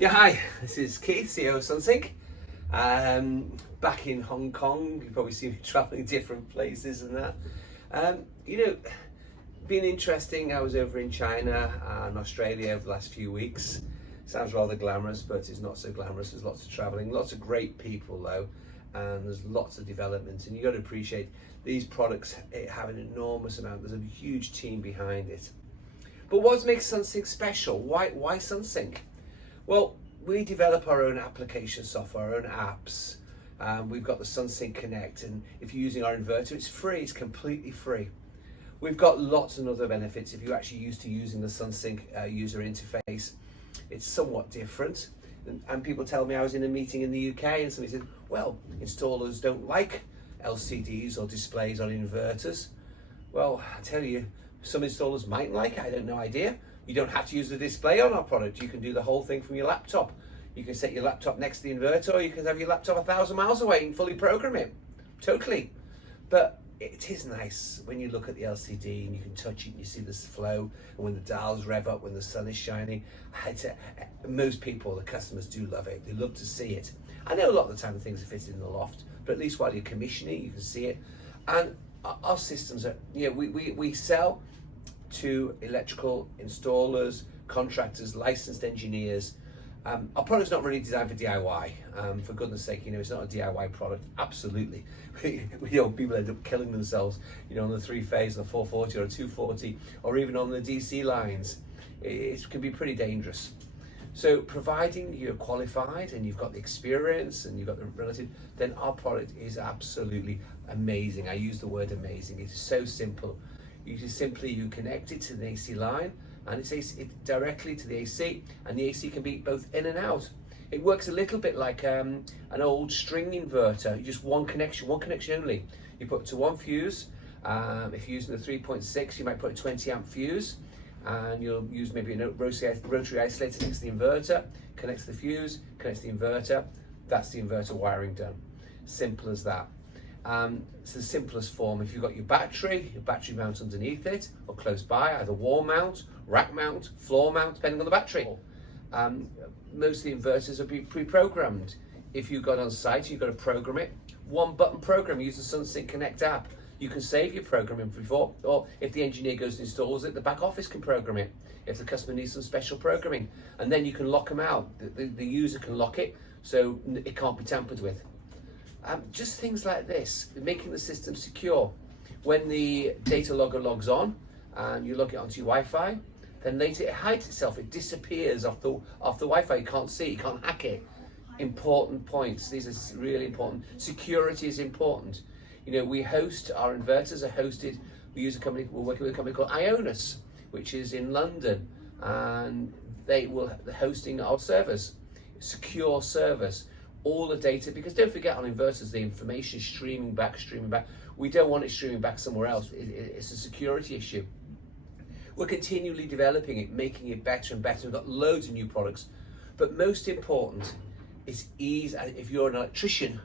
Yeah, hi, this is Keith, CEO of Sunsynk. Back in Hong Kong, you probably see me travelling different places and that. Been interesting. I was over in China and Australia over the last few weeks. Sounds rather glamorous, but it's not so glamorous. There's lots of travelling, lots of great people though, and there's lots of development. And you got to appreciate these products have an enormous amount. There's a huge team behind it. But what makes Sunsynk special? Why Sunsynk? Well, we develop our own application software, our own apps. We've got the Sunsynk Connect, and if you're using our inverter, it's free, it's completely free. We've got lots of other benefits. If you're actually used to using the Sunsynk user interface, it's somewhat different. And people tell me, I was in a meeting in the UK and somebody said, well, installers don't like LCDs or displays on inverters. Well, I tell you, some installers might like it, I don't know idea. You don't have to use the display on our product. You can do the whole thing from your laptop. You can set your laptop next to the inverter, or you can have your laptop 1,000 miles away and fully program it. Totally. But it is nice when you look at the LCD and you can touch it and you see this flow, and when the dials rev up, when the sun is shining. Most people, the customers, do love it. They love to see it. I know a lot of the time things are fitted in the loft, but at least while you're commissioning, you can see it. And our systems are, we sell to electrical installers, contractors, licensed engineers. Our product's not really designed for DIY. For goodness sake, it's not a DIY product. Absolutely. People end up killing themselves, on the 3-phase, the 440 or a 240, or even on the DC lines. It can be pretty dangerous. So providing you're qualified and you've got the experience and you've got the relative, then our product is absolutely amazing. I use the word amazing. It's so simple. You connect it to the AC line, and it's directly to the AC, and the AC can be both in and out. It works a little bit like an old string inverter. Just one connection only. You put to one fuse. If you're using the 3.6, you might put a 20 amp fuse, and you'll use maybe a rotary isolator next to the inverter, connects the fuse, connects the inverter. That's the inverter wiring done. Simple as that. It's the simplest form. If you've got your battery mount underneath it or close by, either wall mount, rack mount, floor mount, depending on the battery. Most of the inverters are pre-programmed. If you've got on site, you've got to program it. One button program, use the Sunsynk Connect app. You can save your programming before, or if the engineer goes and installs it, the back office can program it if the customer needs some special programming. And then you can lock them out. The user can lock it so it can't be tampered with. Just things like this, making the system secure. When the data logger logs on and you log it onto your Wi-Fi, then later it hides itself, it disappears off the Wi-Fi. You can't see, you can't hack it. Important points, these are really important. Security is important. We host, our inverters are hosted, we're working with a company called Ionis, which is in London, and they're hosting our servers, secure servers. All the data, because don't forget on inverters, the information is streaming back. We don't want it streaming back somewhere else. It's a security issue. We're continually developing it, making it better and better. We've got loads of new products. But most important is ease. If you're an electrician,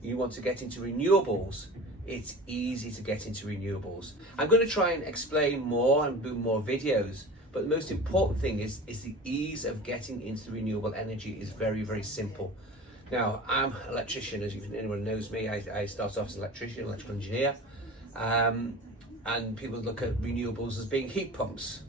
you want to get into renewables, it's easy to get into renewables. I'm going to try and explain more and do more videos, but the most important thing is the ease of getting into renewable energy is very, very simple. Now, I'm an electrician, as anyone knows me. I started off as an electrician, electrical engineer, and people look at renewables as being heat pumps.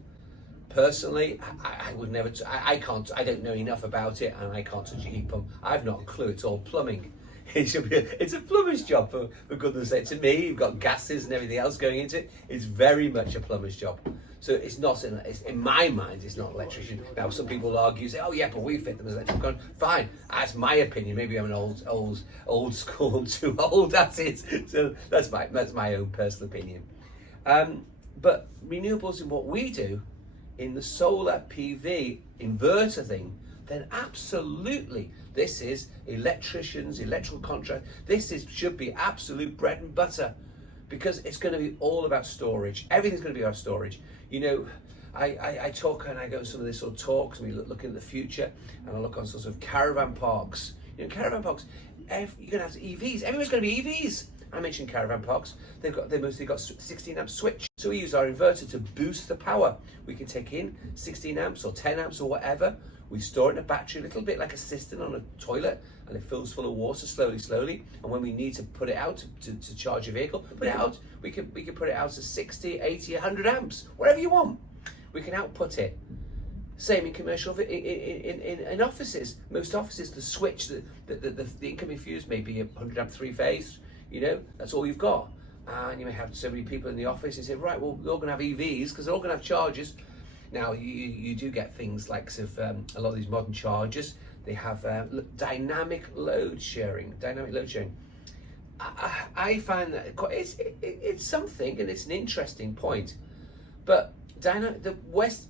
Personally, I would never, I don't know enough about it, and I can't touch a heat pump. I've not a clue, it's all plumbing. It's a plumber's job, for goodness sake. To me, you've got gases and everything else going into it. It's very much a plumber's job. So it's not, in my mind, it's not an electrician. Now, some people argue, say, oh yeah, but we fit them as electrical. Fine, that's my opinion. Maybe I'm an old school, too old at it. So that's my own personal opinion. But renewables in what we do, in the solar PV inverter thing, then absolutely, this is electricians, electrical contract. Should be absolute bread and butter, because it's going to be all about storage. Everything's going to be about storage. I talk and I go to some of these sort of talks, and we look into the future, and I look on sort of caravan parks. Caravan parks, you're going to have EVs. Everyone's going to be EVs. I mentioned caravan parks. They've mostly got 16 amp switch. So we use our inverter to boost the power. We can take in 16 amps or 10 amps or whatever. We store it in a battery, a little bit like a cistern on a toilet, and it fills full of water slowly. And when we need to put it out to charge a vehicle, put it out. We can put it out to 60, 80, 100 amps, whatever you want. We can output it. Same in commercial, in offices. Most offices, the switch, the incoming fuse may be a 100 amp 3-phase. You know, that's all you've got. And you may have so many people in the office and say, right, well, they're all going to have EVs because they're all going to have chargers. Now, you do get things like a lot of these modern chargers, they have dynamic load sharing. I find that it's something, and it's an interesting point. But the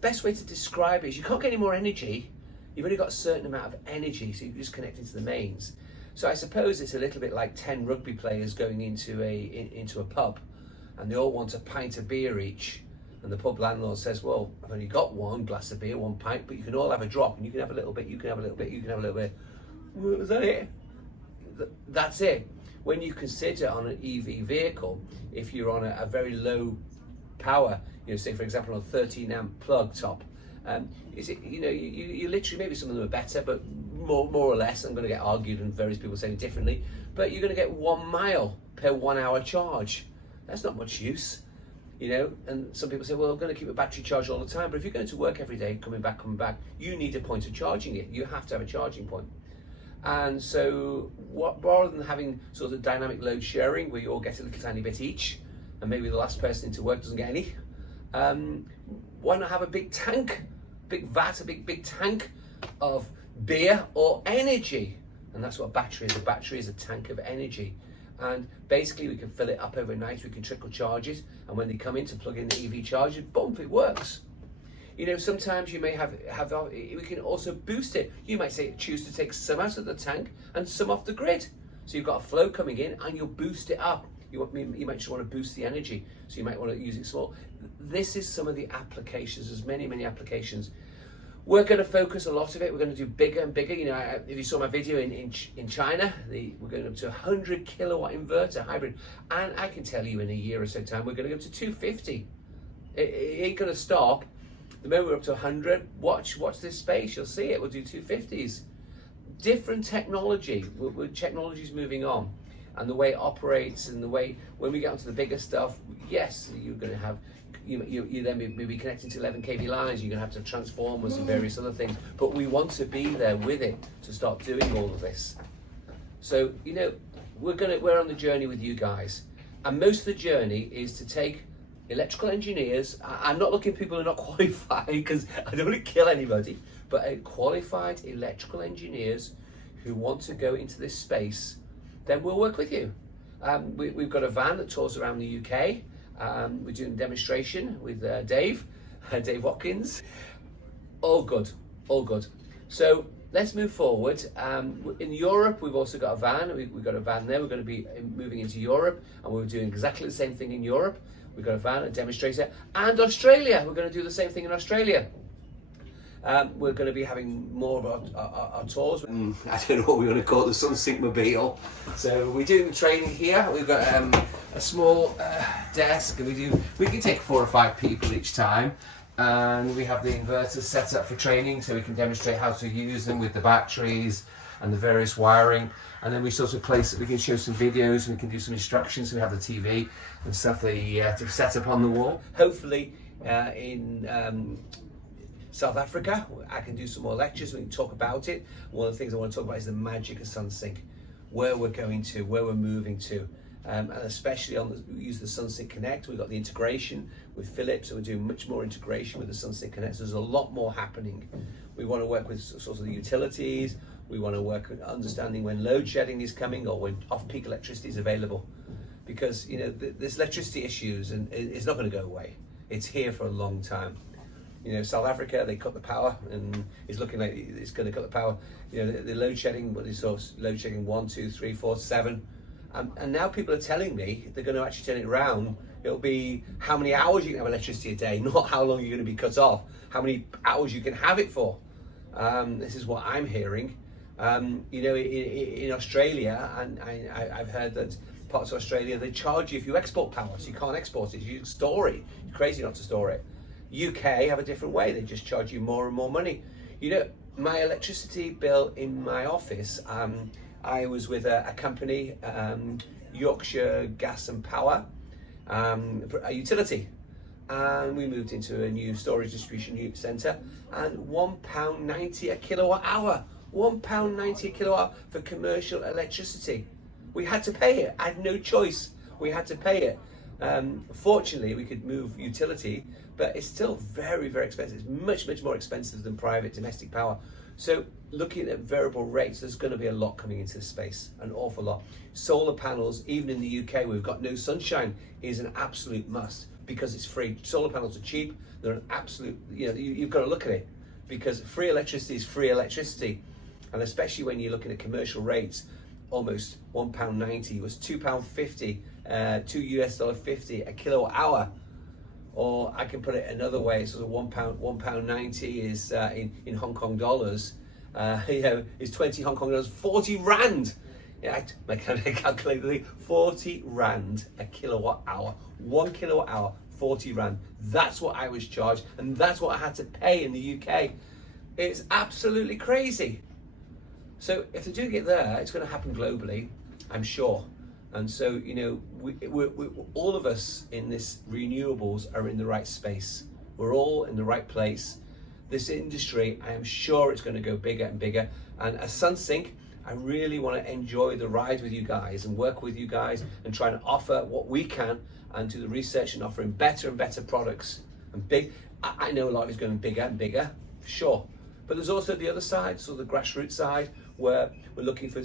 best way to describe it is you can't get any more energy. You've only got a certain amount of energy, so you can just connect into the mains. So I suppose it's a little bit like 10 rugby players going into a pub, and they all want a pint of beer each. And the pub landlord says, well, I've only got one glass of beer, 1 pint, but you can all have a drop, and you can have a little bit, you can have a little bit, you can have a little bit. Was that it? That's it. When you consider on an EV vehicle, if you're on a very low power, you know, say for example on a 13 amp plug top, you literally, maybe some of them are better, but more or less, I'm going to get argued and various people saying it differently, but you're going to get 1 mile per 1 hour charge. That's not much use. You know, and some people say, well, I'm going to keep a battery charged all the time. But if you're going to work every day, coming back, you need a point of charging it. You have to have a charging point. And so rather than having sort of dynamic load sharing, where you all get a little tiny bit each, and maybe the last person into work doesn't get any, why not have a big tank, big vat, a big tank of beer or energy? And that's what a battery is. A battery is a tank of energy. And basically we can fill it up overnight, we can trickle charges, and when they come in to plug in the EV charger, boom, it works. You know, sometimes you may we can also boost it. You might choose to take some out of the tank and some off the grid. So you've got a flow coming in and you'll boost it up. You might just want to boost the energy, so you might want to use it small. This is some of the applications. There's many applications. We're going to focus a lot of it. We're going to do bigger and bigger. You know, if you saw my video in China, we're going up to 100 kilowatt inverter hybrid, and I can tell you in a year or so time we're going to go to 250. It ain't going to stop. The moment we're up to 100, watch this space. You'll see it. We'll do 250s. Different technology. Technology's moving on, and the way it operates, and the way when we get onto the bigger stuff, yes, you're going to have. You then may be connecting to 11 kV lines, you're going to have to transformers and various other things, but we want to be there with it to start doing all of this. So, you know, we're on the journey with you guys, and most of the journey is to take electrical engineers. I'm not looking at people who are not qualified, because I don't want to kill anybody, but qualified electrical engineers who want to go into this space, then we'll work with you. We've got a van that tours around the UK. We're doing a demonstration with Dave Watkins. All good. So let's move forward. In Europe, we've also got a van. We've got a van there. We're going to be moving into Europe, and we're doing exactly the same thing in Europe. We've got a van, a demonstrator, and Australia. We're going to do the same thing in Australia. We're going to be having more of our tours. I don't know what we want to call it, the Sunsynk Mobile. So we're doing the training here. We've got a small desk, and we can take 4 or 5 people each time. And we have the inverters set up for training, so we can demonstrate how to use them with the batteries and the various wiring. And then we sort of we can show some videos, and we can do some instructions. So we have the TV and stuff to set up on the wall. Hopefully in South Africa, I can do some more lectures, we can talk about it. One of the things I want to talk about is the magic of Sunsynk, where we're going to, where we're moving to. And especially we use the Sunsynk Connect. We've got the integration with Philips, so we're doing much more integration with the Sunsynk Connect. So there's a lot more happening. We want to work with sort of the utilities. We want to work with understanding when load shedding is coming or when off-peak electricity is available. Because, you know, there's electricity issues, and it's not going to go away. It's here for a long time. You know, South Africa, they cut the power, and it's looking like it's going to cut the power. You know, the load shedding, what they saw, load shedding 1, 2, 3, 4, 7. And now people are telling me they're going to actually turn it around. It'll be how many hours you can have electricity a day, not how long you're going to be cut off, how many hours you can have it for. This is what I'm hearing. You know, in Australia, and I've heard that parts of Australia, they charge you if you export power, so you can't export it, you store it. You're crazy not to store it. UK have a different way, they just charge you more and more money. You know, my electricity bill in my office, I was with a company, Yorkshire Gas and Power, a utility, and we moved into a new storage distribution centre, and £1.90 a kilowatt hour. £1.90 a kilowatt for commercial electricity. We had to pay it. I had no choice. We had to pay it. Fortunately, we could move utility, but it's still very, very expensive. It's much, much more expensive than private domestic power. So looking at variable rates, there's going to be a lot coming into this space, an awful lot. Solar panels, even in the UK, we've got no sunshine, is an absolute must because it's free. Solar panels are cheap. They're an absolute, you've got to look at it because free electricity is free electricity. And especially when you're looking at commercial rates, almost £1.90 was £2.50, $2.50 a kilowatt hour. Or I can put it another way, so £1.90 is in Hong Kong dollars, is 20 Hong Kong dollars, 40 rand. Yeah, I calculated the thing, 40 rand a kilowatt hour, 1 kilowatt hour, 40 rand. That's what I was charged, and that's what I had to pay in the UK. It's absolutely crazy. So if they're doing it there, it's going to happen globally, I'm sure. And so, we all of us in this renewables are in the right space. We're all in the right place. This industry, I am sure it's going to go bigger and bigger. And as Sunsynk, I really want to enjoy the ride with you guys and work with you guys and try and offer what we can and do the research and offering better and better products. And I know a lot is going bigger and bigger, for sure. But there's also the other side, so the grassroots side, where we're looking for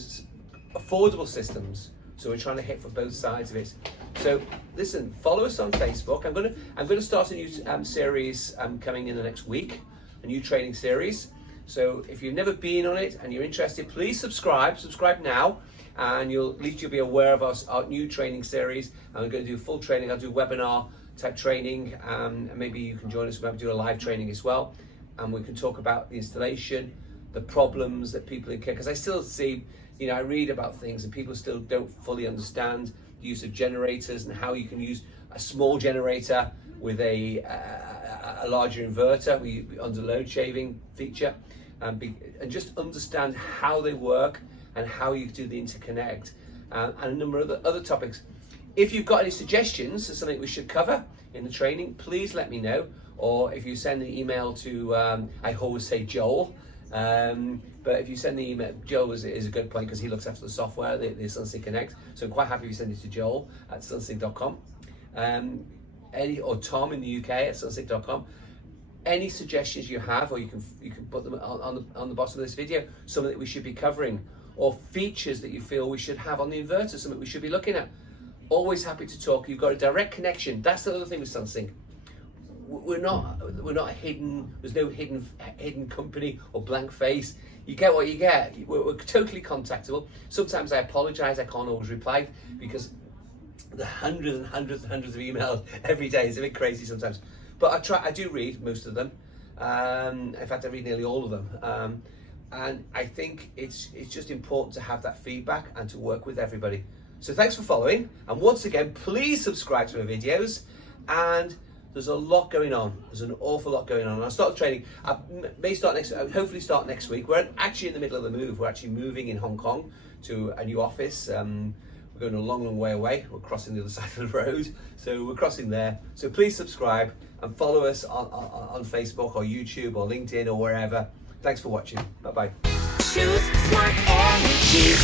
affordable systems. So we're trying to hit for both sides of it. So listen, follow us on Facebook. I'm going to start a new series coming in the next week, a new training series. So if you've never been on it and you're interested, please subscribe now, and at least you'll be aware of our new training series. And we're going to do full training. I'll do webinar type training, and maybe you can join us. We'll do a live training as well, and we can talk about the installation, the problems that people incur, because I still see, I read about things and people still don't fully understand the use of generators and how you can use a small generator with a larger inverter under load shaving feature, and just understand how they work and how you do the interconnect, and a number of other topics. If you've got any suggestions for something we should cover in the training, please let me know. Or if you send an email to, I always say Joel, but if you send the email, Joel is a good point because he looks after the software, the Sunsynk Connect. So I'm quite happy if you send it to Joel at sunsynk.com, or Tom in the UK at sunsynk.com. Any suggestions you have, or you can put them on the bottom of this video, something that we should be covering, or features that you feel we should have on the inverter, something we should be looking at. Always happy to talk. You've got a direct connection. That's the other thing with Sunsynk. We're not hidden. There's no hidden company or blank face. You get what you get. We're totally contactable. Sometimes I apologize, I can't always reply because the hundreds and hundreds and hundreds of emails every day is a bit crazy sometimes. But I do read most of them. In fact, I read nearly all of them. And I think it's just important to have that feedback and to work with everybody. So thanks for following. And once again, please subscribe to my videos. And there's a lot going on. There's an awful lot going on. I'll start training. I may start hopefully start next week. We're actually in the middle of the move. We're actually moving in Hong Kong to a new office. We're going a long, long way away. We're crossing the other side of the road. So we're crossing there. So please subscribe and follow us on Facebook or YouTube or LinkedIn or wherever. Thanks for watching. Bye-bye. Choose smart energy.